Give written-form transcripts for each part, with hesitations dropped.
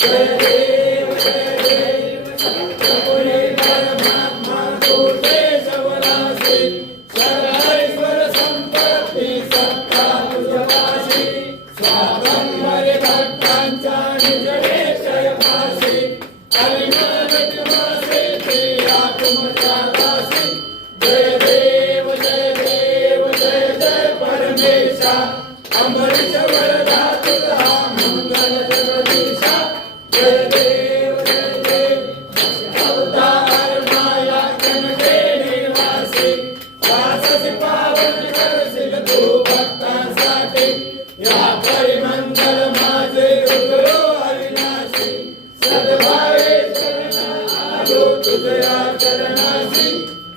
जय देव जय देव सत्यपुरी परमात्मा तुझे सवनासी सर्वेश्वर संपत्ती सत्ता तुझपाशी स्वातंत्र्य भक्तांचा निजडे क्षयपाशी अविनाशिवासी प्रिया तुमच्या दासी जय देव जय देव जय जय परमेशा अमृत वरदा तुझा मंगल जगदीशा जय देव जय देव अवतार माया कनके निवासी वाससी पावन करशील तू भक्तांसाठी या परिमंगल माझे उतरो अविनाशी सद्भावे शरण आलो तुझ्या चरणासी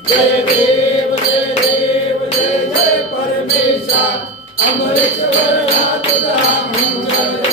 जय देव जय देव जय जय परमेशा अमृत वरदा तुझा मंगल